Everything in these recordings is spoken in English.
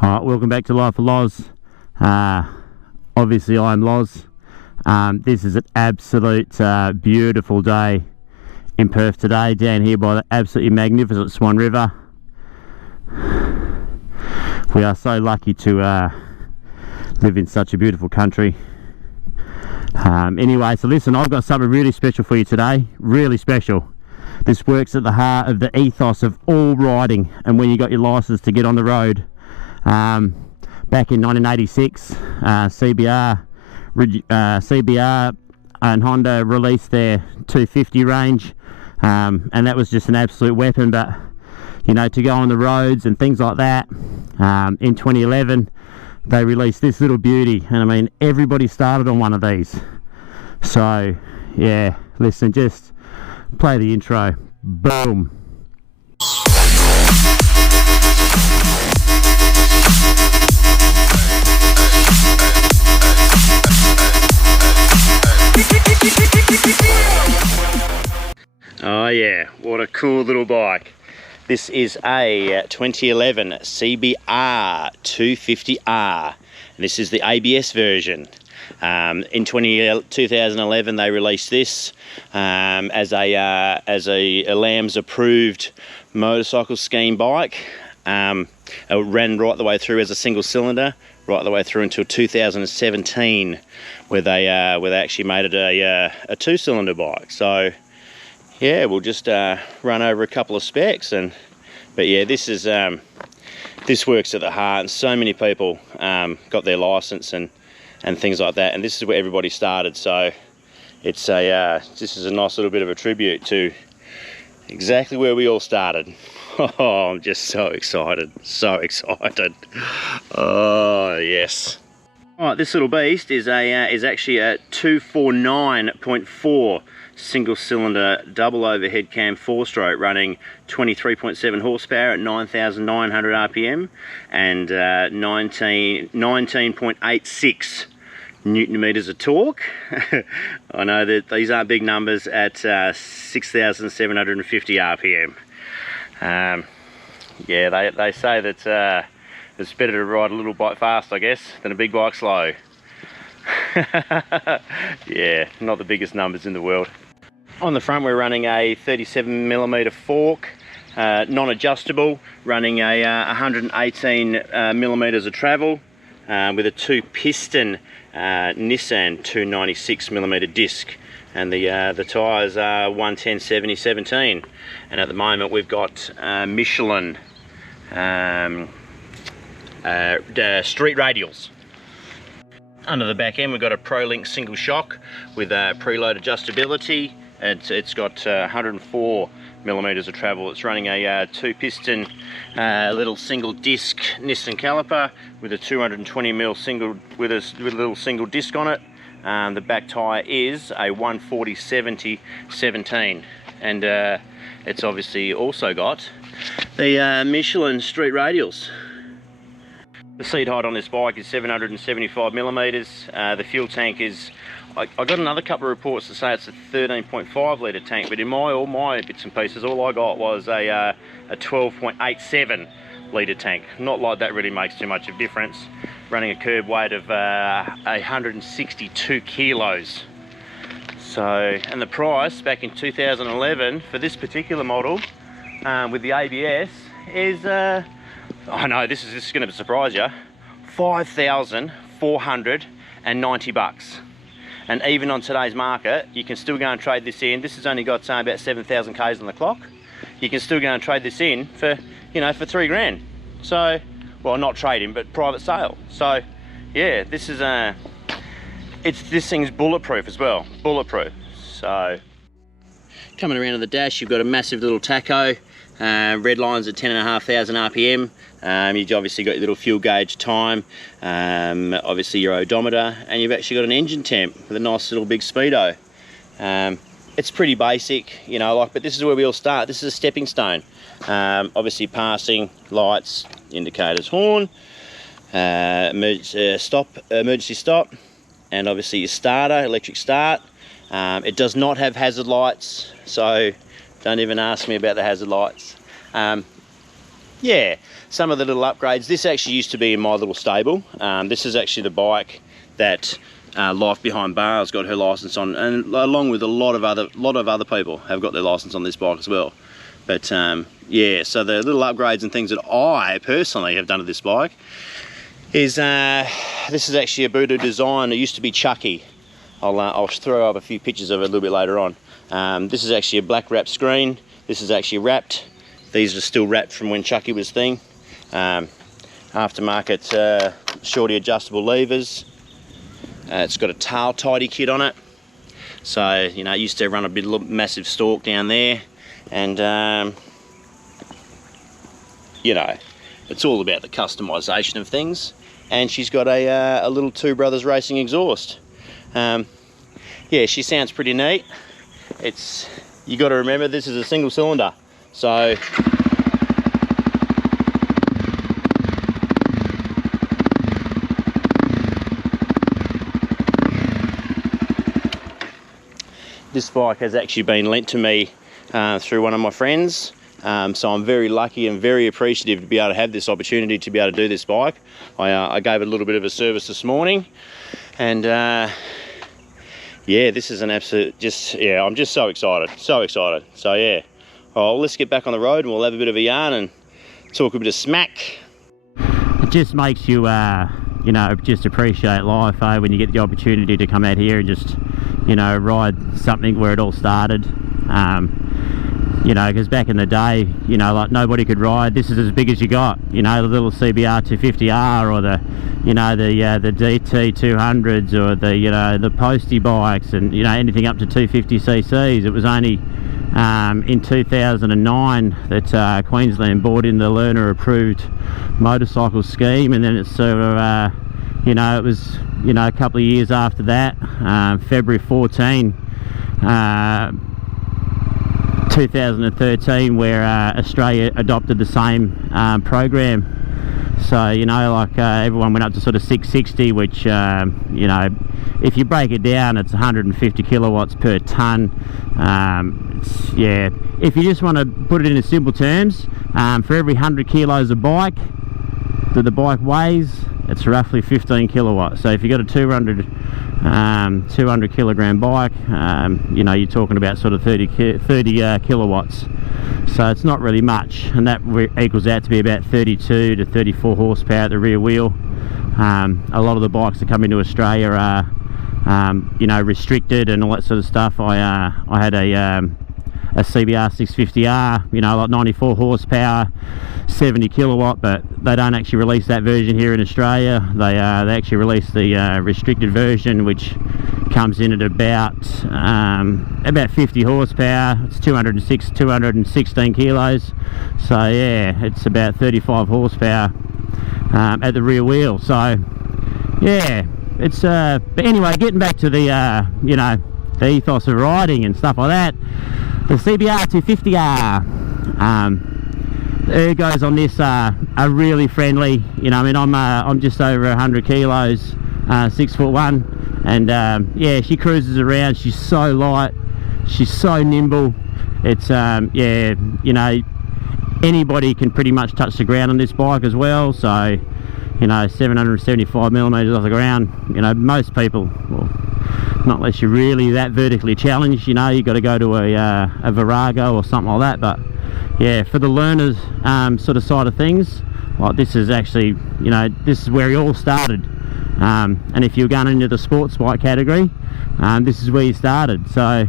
Alright, welcome back to Life of Loz. Obviously I'm Loz. This is an absolute beautiful day in Perth today, down here by the absolutely magnificent Swan River. We are so lucky to live in such a beautiful country. Anyway, so listen, I've got something really special for you today, really special. This works at the heart of the ethos of all riding and when you got your license to get on the road. Back in 1986, CBR and Honda released their 250 range, and that was just an absolute weapon. But you know, to go on the roads and things like that, in 2011 they released this little beauty, and I mean, everybody started on one of these. So yeah, listen, just play the intro. Boom. Oh yeah, what a cool little bike. This is a 2011 CBR 250R. This is the ABS version. In 2011 they released this as a LAMS approved motorcycle scheme bike. It ran right the way through as a single cylinder, right the way through until 2017, where they actually made it a two-cylinder bike. So yeah, we'll just run over a couple of specs, but yeah, this is this works at the heart, and so many people got their license and things like that, and this is where everybody started. So it's this is a nice little bit of a tribute to exactly where we all started. Oh, I'm just so excited, so excited. Oh yes. All right, this little beast is actually a 249.4 single cylinder double overhead cam 4-stroke, running 23.7 horsepower at 9,900 RPM and 19.86 Newton meters of torque. I know that these aren't big numbers at 6,750 RPM. Yeah, they say that it's better to ride a little bike fast, I guess, than a big bike slow. Yeah, not the biggest numbers in the world. On the front we're running a 37mm fork, non-adjustable, running a 118mm of travel, with a 2-piston Nissan 296mm disc, and the tyres are 110/70/17, and at the moment we've got Michelin street radials. Under the back end we've got a ProLink single shock with preload adjustability. It's got 104mm of travel. It's running a 2-piston little single disc Nissan caliper with a 220mm single with a little single disc on it. The back tyre is a 140/70/17, and it's obviously also got the Michelin street radials. The seat height on this bike is 775mm. The fuel tank is, I got another couple of reports to say it's a 13.5 litre tank, but in all my bits and pieces, all I got was a 12.87 litre tank. Not like that really makes too much of a difference. Running a curb weight of 162 kilos. So, and the price back in 2011 for this particular model with the ABS is, I know this is going to surprise you, $5,490. And even on today's market, you can still go and trade this in. This has only got about 7,000 Ks on the clock. You can still go and trade this in for, you know, for $3,000. So, well, not trading, but private sale. So, yeah, this is this thing's bulletproof as well, bulletproof. So, coming around to the dash, you've got a massive little tacho. Red lines at 10,500 RPM. You've obviously got your little fuel gauge time, obviously your odometer, and you've actually got an engine temp with a nice little big speedo. It's pretty basic, you know, but this is where we all start. This is a stepping stone. Obviously passing, lights, indicators, horn, emergency stop, and obviously your starter, electric start. It does not have hazard lights, so don't even ask me about the hazard lights. yeah, some of the little upgrades. This actually used to be in my little stable. This is actually the bike that Life Behind Bars got her license on, and along with a lot of other people have got their license on this bike as well. But yeah, so the little upgrades and things that I personally have done to this bike is this is actually a Voodoo design. It used to be Chucky. I'll throw up a few pictures of it a little bit later on. This is actually a black wrapped screen. This is actually wrapped. These are still wrapped from when Chucky was thing. Aftermarket shorty adjustable levers. It's got a tail tidy kit on it. So, you know, it used to run a massive stalk down there. And, you know, it's all about the customization of things. And she's got a little Two Brothers Racing exhaust. Yeah, she sounds pretty neat. You got to remember, this is a single cylinder. So this bike has actually been lent to me through one of my friends. So I'm very lucky and very appreciative to be able to have this opportunity to be able to do this bike. I gave it a little bit of a service this morning, and yeah, this is an absolute, yeah, I'm just so excited, so excited. So yeah, well, let's get back on the road and we'll have a bit of a yarn and talk a bit of smack. It just makes you, you know, just appreciate life, when you get the opportunity to come out here and just, you know, ride something where it all started. You know, because back in the day, you know, like nobody could ride. This is as big as you got, you know, the little CBR 250R or the, you know, the DT 200s or the, you know, the postie bikes and, you know, anything up to 250cc's. It was only in 2009 that Queensland brought in the learner approved motorcycle scheme, and then it's sort of, you know, it was, you know, a couple of years after that, February 14, 2013, where Australia adopted the same program. So, you know, like everyone went up to sort of 660, which, you know, if you break it down, it's 150 kilowatts per tonne. Yeah, if you just want to put it in simple terms, for every 100 kilos of bike that the bike weighs, it's roughly 15 kilowatts. So if you've got a 200 kilogram bike, you know, you're talking about sort of 30 kilowatts. So it's not really much, and that equals out to be about 32 to 34 horsepower at the rear wheel. A lot of the bikes that come into Australia are, you know, restricted and all that sort of stuff. I had a CBR 650R, you know, like 94 horsepower, 70 kilowatt, but they don't actually release that version here in Australia. They actually release the restricted version, which comes in at about 50 horsepower. It's 216 kilos. So yeah, it's about 35 horsepower at the rear wheel. So yeah, it's but anyway, getting back to the you know, the ethos of riding and stuff like that. The CBR 250R, the ergos on this are really friendly. You know, I mean, I'm just over 100 kilos, 6'1", and yeah, she cruises around. She's so light, she's so nimble. It's yeah, you know, anybody can pretty much touch the ground on this bike as well. So, you know, 775 millimeters off the ground. You know, most people, well, not unless you're really that vertically challenged, you know, you've got to go to a Virago or something like that. But yeah, for the learners sort of side of things, like this is actually, you know, this is where he all started. And if you're going into the sports bike category, this is where you started. So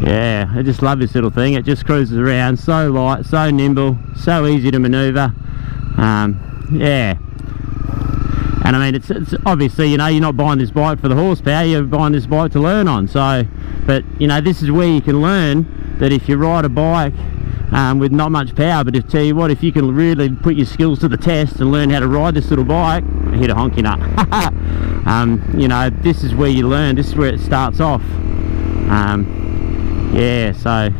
yeah, I just love this little thing. It just cruises around, so light, so nimble, so easy to maneuver. Yeah. And I mean, it's obviously, you know, you're not buying this bike for the horsepower, you're buying this bike to learn on. So, but, you know, this is where you can learn that if you ride a bike with not much power, but tell you what, if you can really put your skills to the test and learn how to ride this little bike, hit a honky nut. You know, this is where you learn, this is where it starts off. Yeah, so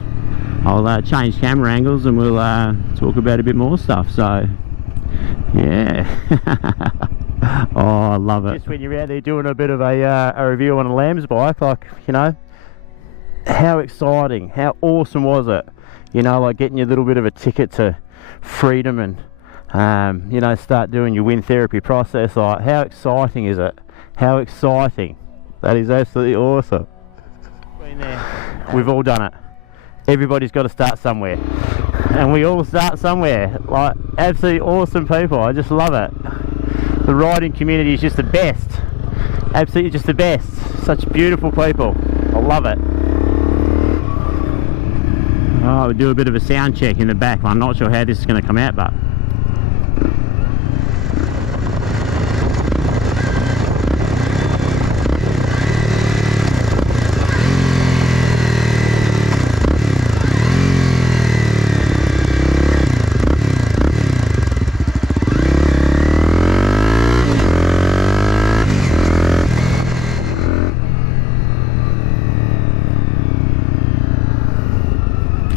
I'll change camera angles and we'll talk about a bit more stuff. So, yeah. Oh, I love it. Just when you're out there doing a bit of a review on a Lamb's bike, like, you know, how exciting, how awesome was it? You know, like getting your little bit of a ticket to freedom and you know, start doing your wind therapy process. Like, how exciting is it? How exciting. That is absolutely awesome. Been there. We've all done it. Everybody's got to start somewhere, and we all start somewhere. Like, absolutely awesome people. I just love it. The riding community is just the best. Absolutely just the best. Such beautiful people. I love it. Oh, we'll do a bit of a sound check in the back. I'm not sure how this is going to come out, but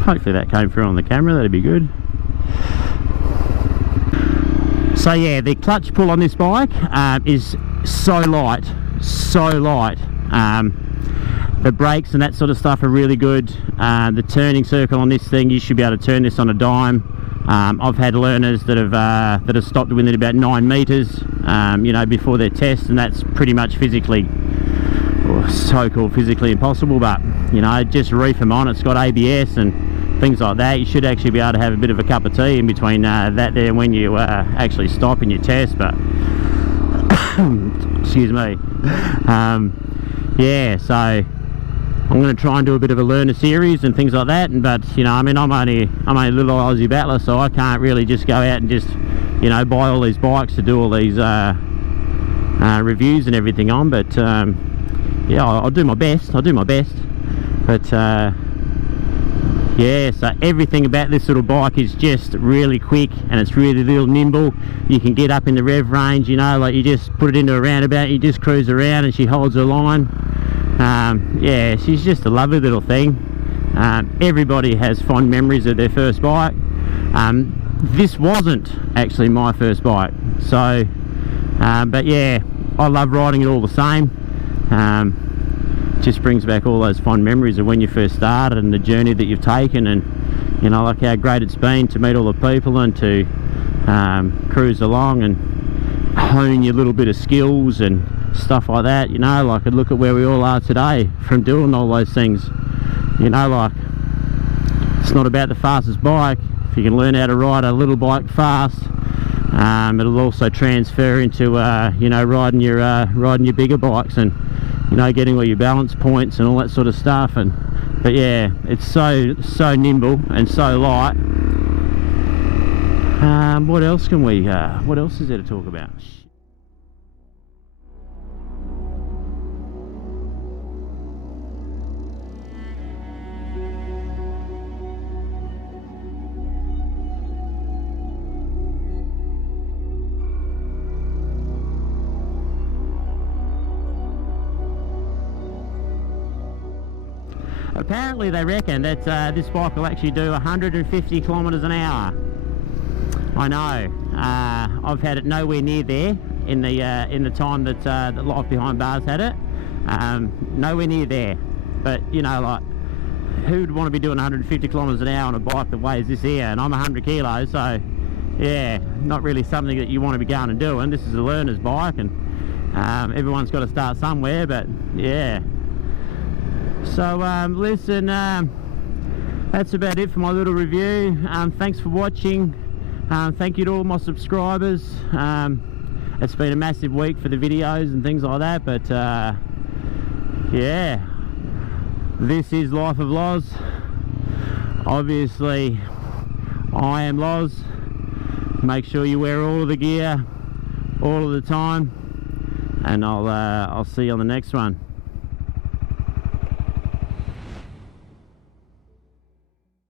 hopefully that came through on the camera. That'd be good. So yeah, the clutch pull on this bike is so light, so light. The brakes and that sort of stuff are really good. The turning circle on this thing, you should be able to turn this on a dime. I've had learners that have stopped within about 9 meters, you know, before their test, and that's pretty much physically, or so-called physically impossible. But you know, just reef them on. It's got ABS and things like that. You should actually be able to have a bit of a cup of tea in between that there when you actually stop in your test. But excuse me. Yeah, so I'm going to try and do a bit of a learner series and things like that. But you know, I mean, I'm only a little Aussie battler, so I can't really just go out and just, you know, buy all these bikes to do all these reviews and everything on. But yeah, I'll do my best. I'll do my best. But yeah, so everything about this little bike is just really quick, and it's really little nimble. You can get up in the rev range, you know, like you just put it into a roundabout, you just cruise around and she holds her line. Yeah, she's just a lovely little thing. Everybody has fond memories of their first bike. This wasn't actually my first bike, so but yeah, I love riding it all the same. Just brings back all those fond memories of when you first started and the journey that you've taken, and you know, like how great it's been to meet all the people and to cruise along and hone your little bit of skills and stuff like that. You know, like, look at where we all are today from doing all those things. You know, like, it's not about the fastest bike. If you can learn how to ride a little bike fast, it'll also transfer into you know, riding your bigger bikes and, you know, getting all your balance points and all that sort of stuff. And but yeah, it's so nimble and so light. What else can we what else is there to talk about? Apparently they reckon that this bike will actually do 150 kilometers an hour. I know. I've had it nowhere near there in the time that Life Behind Bars had it. Nowhere near there. But you know, like, who would want to be doing 150 kilometers an hour on a bike that weighs this here? And I'm 100 kilos, so yeah, not really something that you want to be going and doing. This is a learner's bike, and everyone's got to start somewhere. But yeah. So listen, that's about it for my little review. Thanks for watching. Thank you to all my subscribers. It's been a massive week for the videos and things like that, but yeah, this is Life of Loz. Obviously I am Loz. Make sure you wear all of the gear all of the time, and I'll see you on the next one.